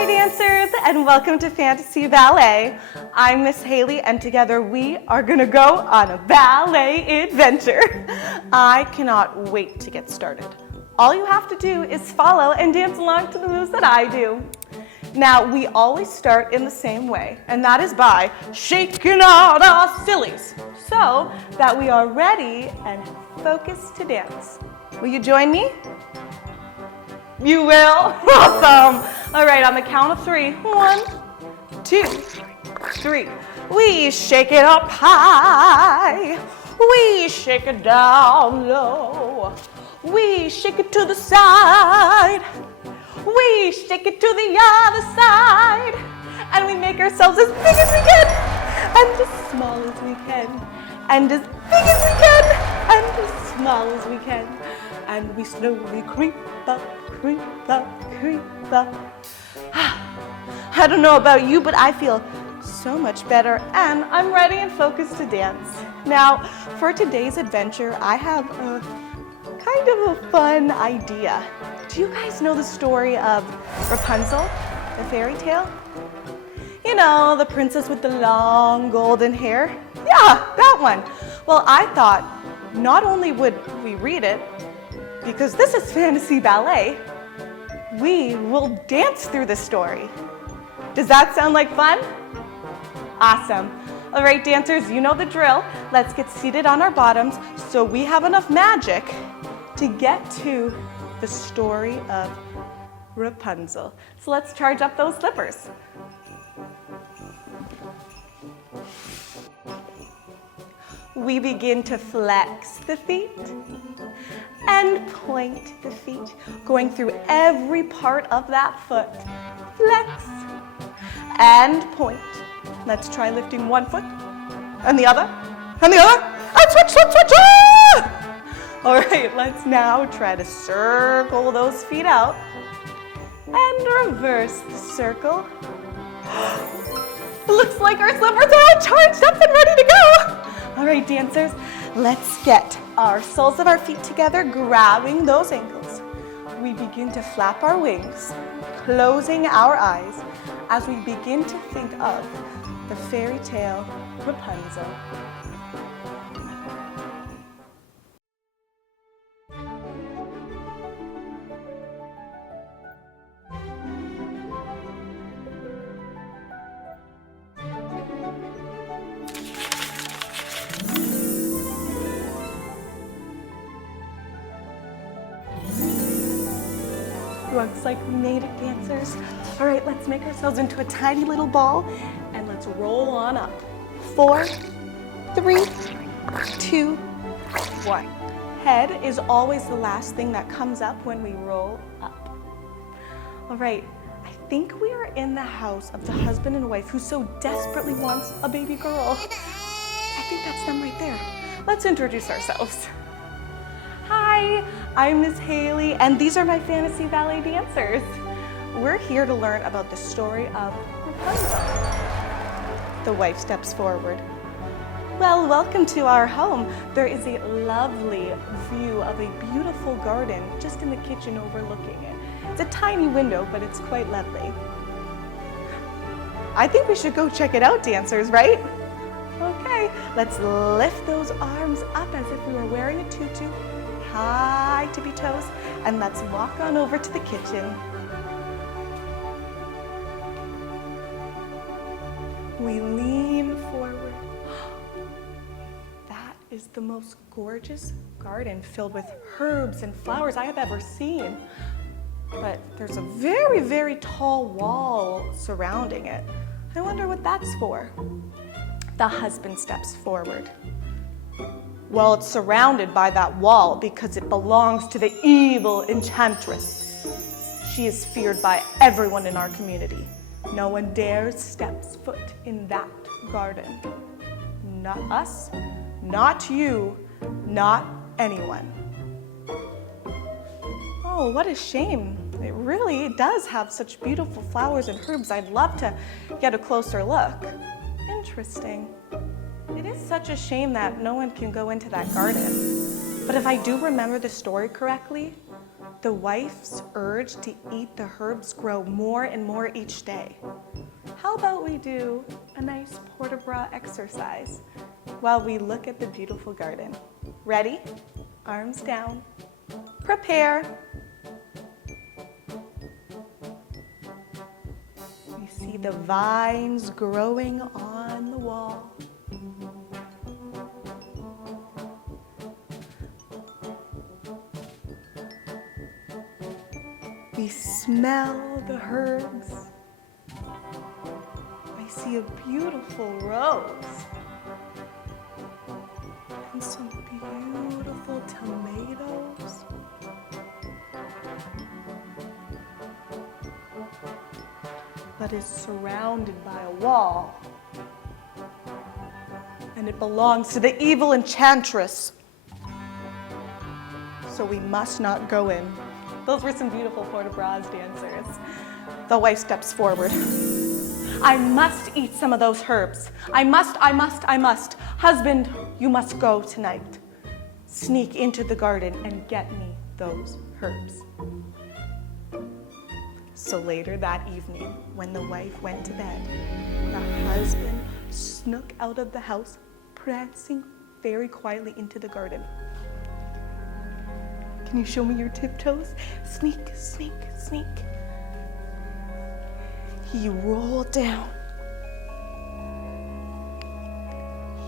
Hi dancers, and welcome to Fantasy Ballet. I'm Miss Haley, and together we are gonna go on a ballet adventure. I cannot wait to get started. All you have to do is follow and dance along to the moves that I do. Now, we always start in the same way, and that is by shaking out our sillies so that we are ready and focused to dance. Will you join me? You will? Awesome! All right, on the count of 3. 1, 2, 3. We shake it up high. We shake it down low. We shake it to the side. We shake it to the other side. And we make ourselves as big as we can. And as small as we can. And as big as we can. And as small as we can. And we slowly creep up, creep up, creep up. I don't know about you, but I feel so much better, and I'm ready and focused to dance. Now, for today's adventure, I have a kind of a fun idea. Do you guys know the story of Rapunzel, the fairy tale? You know, the princess with the long golden hair? Yeah, that one. Well, I thought not only would we read it, because this is fantasy ballet, we will dance through the story. Does that sound like fun? Awesome. All right, dancers, you know the drill. Let's get seated on our bottoms so we have enough magic to get to the story of Rapunzel. So let's charge up those slippers. We begin to flex the feet and point the feet, going through every part of that foot. Flex and point. Let's try lifting one foot and the other, and switch, switch, switch. Ah! All right, let's now try to circle those feet out and reverse the circle. Looks like our slippers are all charged up and ready to go. All right, dancers, let's get our soles of our feet together, grabbing those ankles. We begin to flap our wings, closing our eyes as we begin to think of the fairy tale Rapunzel. Looks like we made it, dancers. All right, let's make ourselves into a tiny little ball and let's roll on up. 4, 3, 2, 1. Head is always the last thing that comes up when we roll up. All right, I think we are in the house of the husband and wife who so desperately wants a baby girl. I think that's them right there. Let's introduce ourselves. Hi, I'm Miss Haley, and these are my fantasy ballet dancers. We're here to learn about the story of Rapunzel. The wife steps forward. Well, welcome to our home. There is a lovely view of a beautiful garden just in the kitchen overlooking it. It's a tiny window, but it's quite lovely. I think we should go check it out, dancers, right? Okay, let's lift those arms up as if we were wearing a tutu. High tippy toes, and let's walk on over to the kitchen. We lean forward. That is the most gorgeous garden filled with herbs and flowers I have ever seen. But there's a very, very tall wall surrounding it. I wonder what that's for. The husband steps forward. Well, it's surrounded by that wall because it belongs to the evil enchantress. She is feared by everyone in our community. No one dares step foot in that garden. Not us, not you, not anyone. Oh, what a shame. It really does have such beautiful flowers and herbs. I'd love to get a closer look. Interesting. It is such a shame that no one can go into that garden. But if I do remember the story correctly, The wife's urge to eat the herbs grow more and more each day. How about we do a nice port de bras exercise while we look at the beautiful garden? Ready? Arms down. Prepare. We see the vines growing on the wall. We smell the herbs. I see a beautiful rose and some beautiful tomatoes. But is surrounded by a wall. And it belongs to the evil enchantress. So we must not go in. Those were some beautiful port de bras dancers. The wife steps forward. I must eat some of those herbs. I must. Husband, you must go tonight. Sneak into the garden and get me those herbs. So later that evening, when the wife went to bed, the husband snuck out of the house, prancing very quietly into the garden. Can you show me your tiptoes? Sneak, sneak, sneak. He rolled down.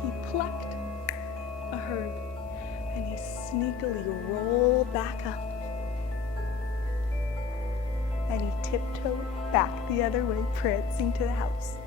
He plucked a herb and he sneakily rolled back up. And he tiptoed back the other way, prancing to the house.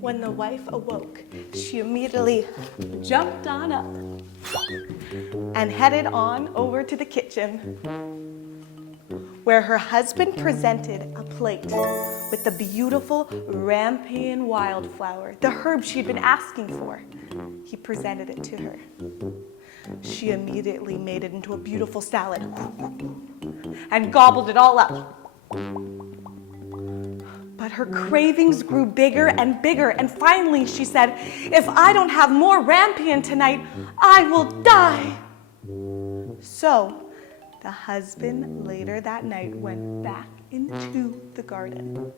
When the wife awoke, she immediately jumped on up and headed on over to the kitchen, where her husband presented a plate with the beautiful rampion wildflower, the herb she'd been asking for. He presented it to her. She immediately made it into a beautiful salad and gobbled it all up. But her cravings grew bigger and bigger, and finally she said, if I don't have more rampion tonight, I will die. So the husband later that night went back into the garden.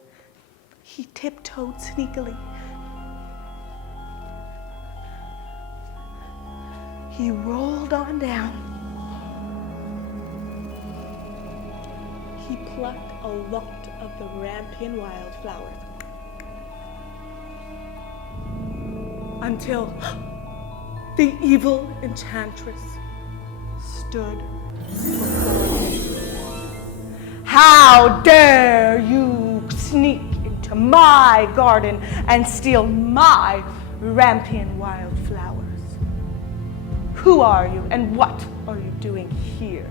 He tiptoed sneakily. He rolled on down. He plucked a lot of the rampion wildflowers until the evil enchantress stood before him. How dare you sneak into my garden and steal my rampion wildflowers? Who are you and what are you doing here?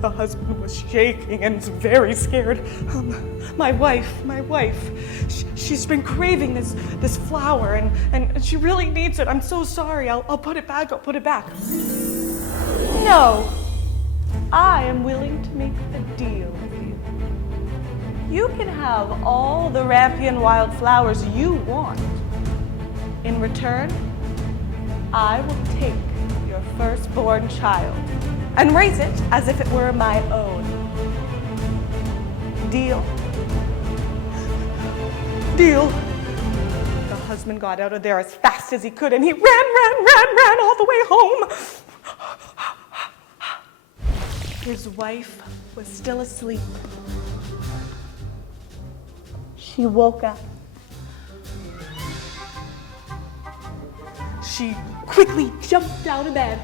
The husband was shaking and very scared. My wife, she's been craving this flower and she really needs it. I'm so sorry. I'll put it back. No, I am willing to make a deal with you. You can have all the rampion wildflowers you want. In return, I will take your firstborn child and raise it as if it were my own. Deal? Deal. The husband got out of there as fast as he could and he ran all the way home. His wife was still asleep. She woke up. She quickly jumped out of bed,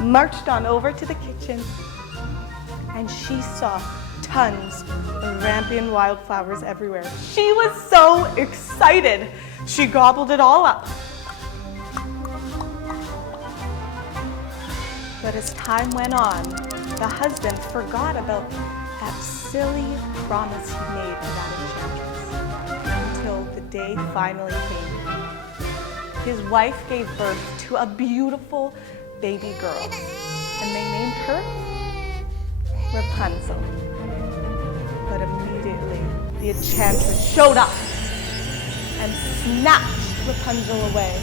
marched on over to the kitchen, and she saw tons of rampion wildflowers everywhere. She was so excited. She gobbled it all up. But as time went on, the husband forgot about that silly promise he made to that enchantress until the day finally came. His wife gave birth to a beautiful baby girl, and they named her Rapunzel. But immediately, the enchantress showed up and snatched Rapunzel away.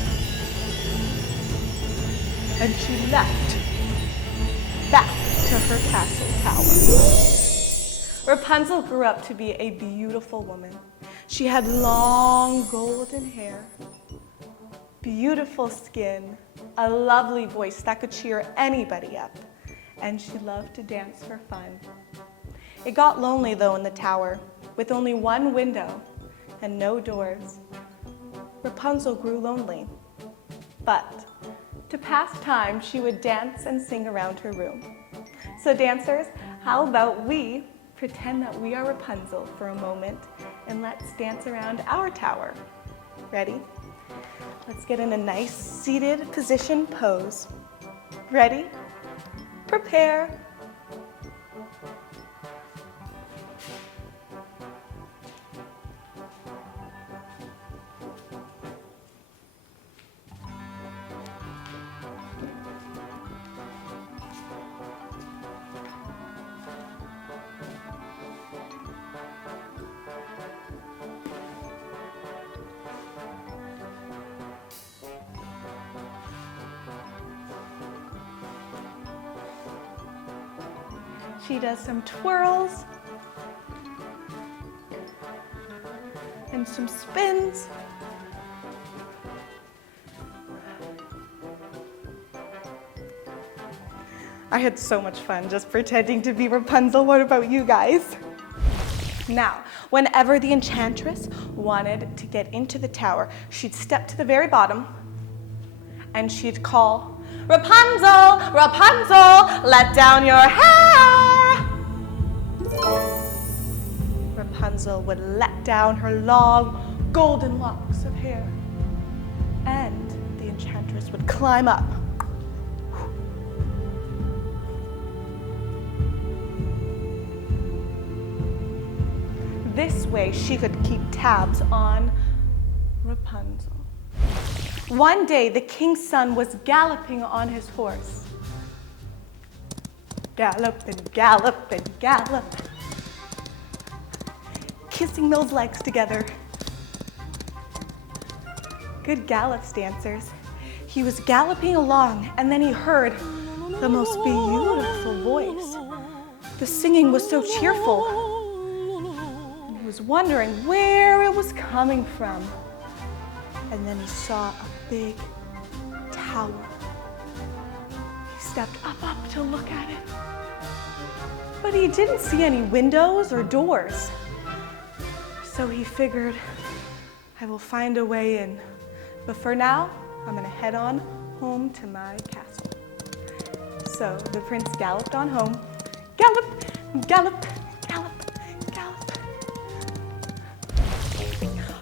And she left back to her castle tower. Rapunzel grew up to be a beautiful woman. She had long golden hair, beautiful skin, a lovely voice that could cheer anybody up, and she loved to dance for fun. It got lonely though in the tower, with only one window and no doors. Rapunzel grew lonely, but to pass time, she would dance and sing around her room. So dancers, how about we pretend that we are Rapunzel for a moment and let's dance around our tower. Ready? Let's get in a nice seated position pose. Ready? Prepare. She does some twirls and some spins. I had so much fun just pretending to be Rapunzel. What about you guys? Now, whenever the enchantress wanted to get into the tower, she'd step to the very bottom and she'd call, "Rapunzel, Rapunzel, let down your hair." Rapunzel would let down her long golden locks of hair, and the enchantress would climb up. This way she could keep tabs on Rapunzel. One day the king's son was galloping on his horse. Gallop and gallop and gallop, kissing those legs together. Good gallops, dancers. He was galloping along and then he heard the most beautiful voice. The singing was so cheerful. And he was wondering where it was coming from. And then he saw a big tower. He stepped up to look at it. But he didn't see any windows or doors. So he figured, I will find a way in. But for now, I'm gonna head on home to my castle. So the prince galloped on home. Gallop, gallop, gallop, gallop.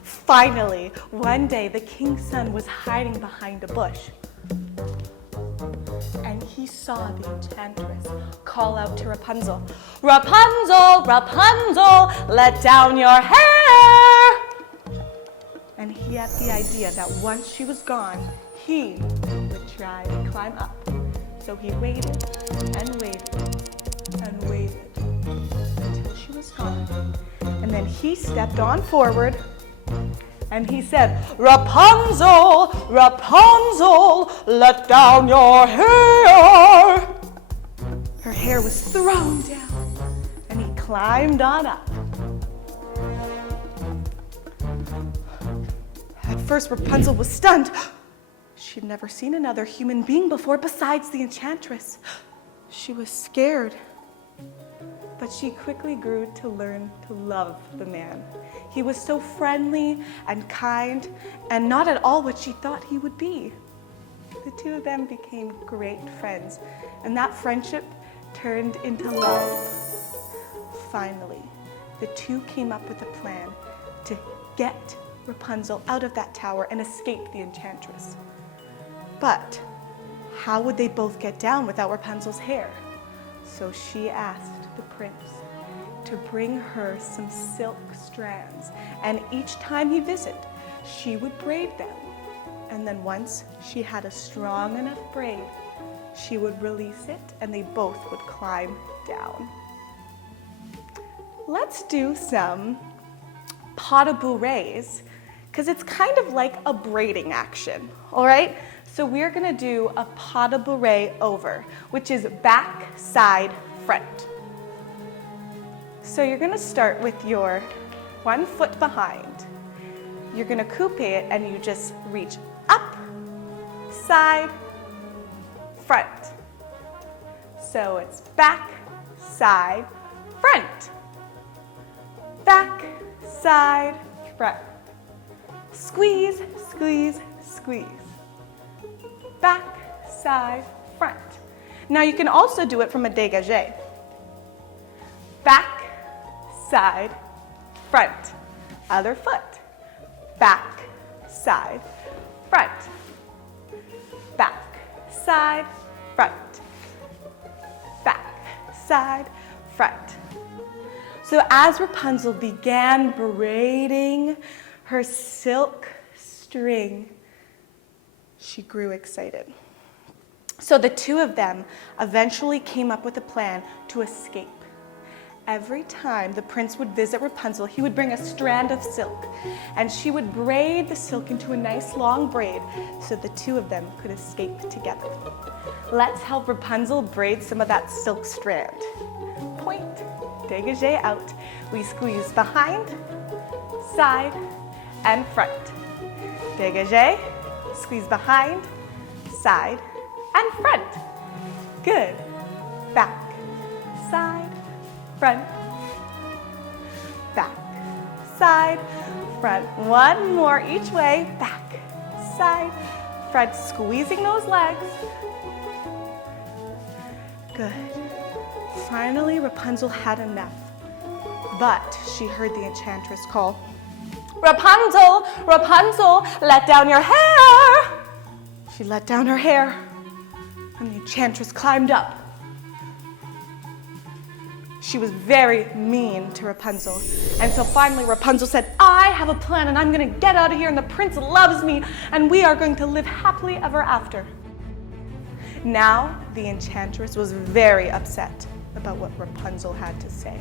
Finally, one day the king's son was hiding behind a bush. And he saw the enchantress call out to Rapunzel, "Rapunzel, Rapunzel, let down your hair." And he had the idea that once she was gone, he would try to climb up. So he waited and waited and waited until she was gone. And then he stepped on forward and he said, "Rapunzel, Rapunzel, let down your hair." Her hair was thrown down and he climbed on up. At first, Rapunzel was stunned. She'd never seen another human being before besides the enchantress. She was scared, but she quickly grew to learn to love the man. He was so friendly and kind and not at all what she thought he would be. The two of them became great friends, and that friendship turned into love. Finally, the two came up with a plan to get Rapunzel out of that tower and escape the enchantress. But how would they both get down without Rapunzel's hair? So she asked the prince to bring her some silk strands, and each time he visited, she would braid them. And then once she had a strong enough braid, she would release it and they both would climb down. Let's do some pas de bourrées, because it's kind of like a braiding action, all right? So we're gonna do a pas de bourrée over, which is back, side, front. So you're gonna start with your 1 foot behind. You're gonna coupe it and you just reach up, side, front. So it's back, side, front. Back, side, front. Squeeze, squeeze, squeeze. Back, side, front. Now you can also do it from a dégagé. Back, side, front. Other foot. Back, side, front. Back, side, front. Back, side, front. So as Rapunzel began braiding her silk string, she grew excited. So the two of them eventually came up with a plan to escape. Every time the prince would visit Rapunzel, he would bring a strand of silk, and she would braid the silk into a nice long braid so the two of them could escape together. Let's help Rapunzel braid some of that silk strand. Point, dégagé out. We squeeze behind, side, and front. Dégagé, squeeze behind, side, and front. Good. Back, side, front, back, side, front. One more each way. Back, side, front. Squeezing those legs. Good. Finally, Rapunzel had enough, but she heard the enchantress call, "Rapunzel, Rapunzel, let down your hair." She let down her hair, and the enchantress climbed up. She was very mean to Rapunzel, and so finally Rapunzel said, "I have a plan, and I'm going to get out of here, and the prince loves me, and we are going to live happily ever after." Now, the enchantress was very upset about what Rapunzel had to say.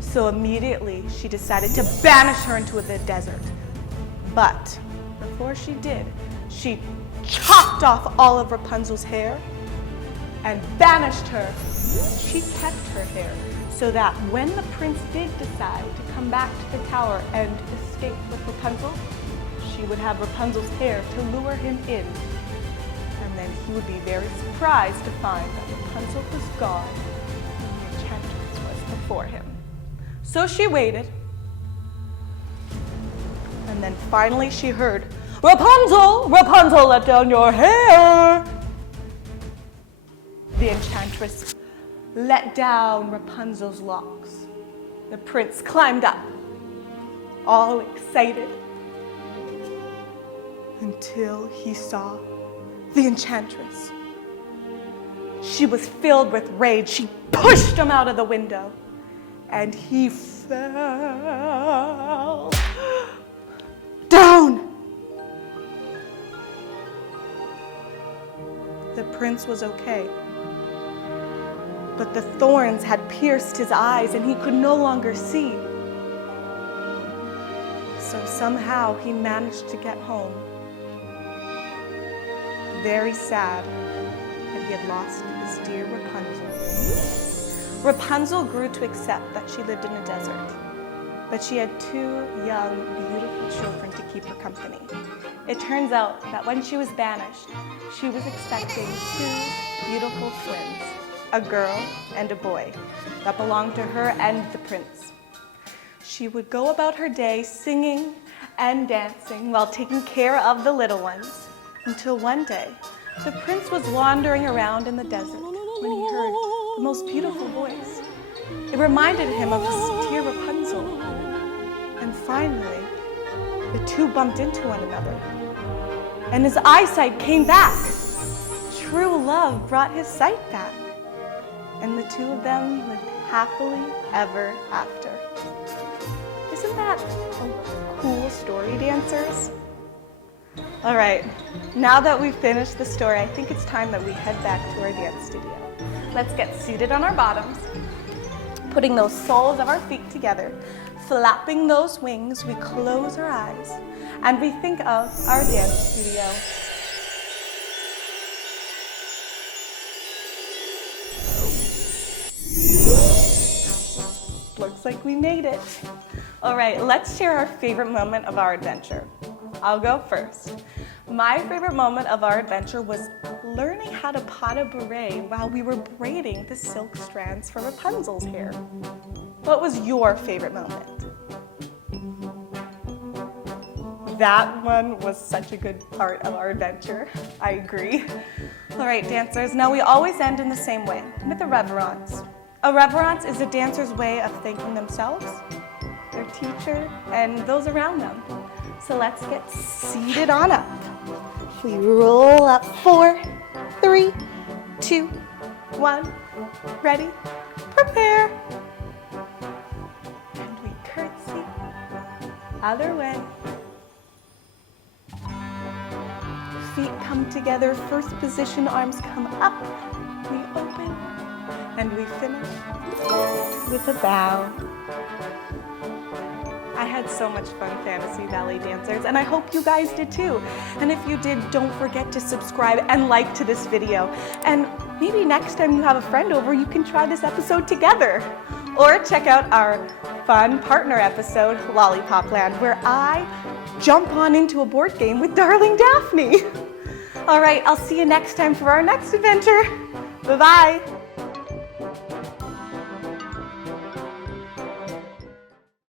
So immediately, she decided to banish her into the desert. But before she did, she chopped off all of Rapunzel's hair and banished her. She kept her hair so that when the prince did decide to come back to the tower and escape with Rapunzel, she would have Rapunzel's hair to lure him in. And then he would be very surprised to find that Rapunzel was gone and the enchantress was before him. So she waited, and then finally she heard, "Rapunzel, Rapunzel, let down your hair." The enchantress let down Rapunzel's locks. The prince climbed up, all excited, until he saw the enchantress. She was filled with rage. She pushed him out of the window, and he fell down. The prince was okay, but the thorns had pierced his eyes and he could no longer see. So somehow he managed to get home, very sad that he had lost his dear Rapunzel. Rapunzel grew to accept that she lived in a desert, but she had 2 young, beautiful children to keep her company. It turns out that when she was banished, she was expecting 2 beautiful twins, a girl and a boy, that belonged to her and the prince. She would go about her day singing and dancing while taking care of the little ones, until one day, the prince was wandering around in the desert when he heard the most beautiful voice. It reminded him of his dear Rapunzel. And finally, the two bumped into one another, and his eyesight came back. True love brought his sight back, and the two of them lived happily ever after. Isn't that a cool story, dancers? All right, now that we've finished the story, I think it's time that we head back to our dance studio. Let's get seated on our bottoms, Putting those soles of our feet together, flapping those wings, we close our eyes and we think of our dance studio. Looks like we made it. All right, let's share our favorite moment of our adventure. I'll go first. My favorite moment of our adventure was learning how to pot a beret while we were braiding the silk strands for Rapunzel's hair. What was your favorite moment? That one was such a good part of our adventure. I agree. All right, dancers, now we always end in the same way, with a reverence. A reverence is a dancer's way of thanking themselves, their teacher, and those around them. So let's get seated on up. We roll up 4, 3, 2, 1. Ready? Prepare. And we curtsy. Other way. Feet come together, first position, arms come up. We open, and we finish with a bow. I had so much fun, Fantasy Ballet dancers, and I hope you guys did too. And if you did, don't forget to subscribe and like to this video. And maybe next time you have a friend over, you can try this episode together. Or check out our fun partner episode, Lollipop Land, where I jump on into a board game with darling Daphne. All right, I'll see you next time for our next adventure. Bye-bye.